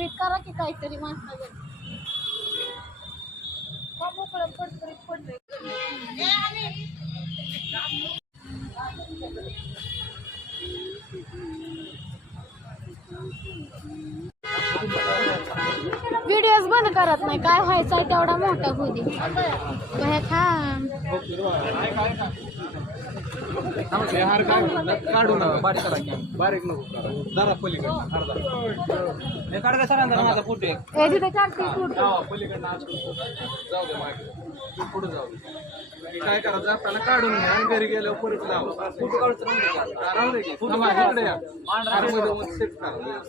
bit करा की काहीतरी माणसाला मोकळं पडतंय व्हिडिओज बंद करत नाही काय व्हायचं तेवढा मोठा होऊ दे खा काढू ना बारीक करा बारीक नको जरा पलीकडे काढ का सरांना माझा फोटो पलीकडनं जाऊ दे मागे पुढे जाऊ दे काय करा जाताना काढून घ्या आणि घरी गेल्यावर परत लावा फोटो काढून राहू दे इकडे या सेट करा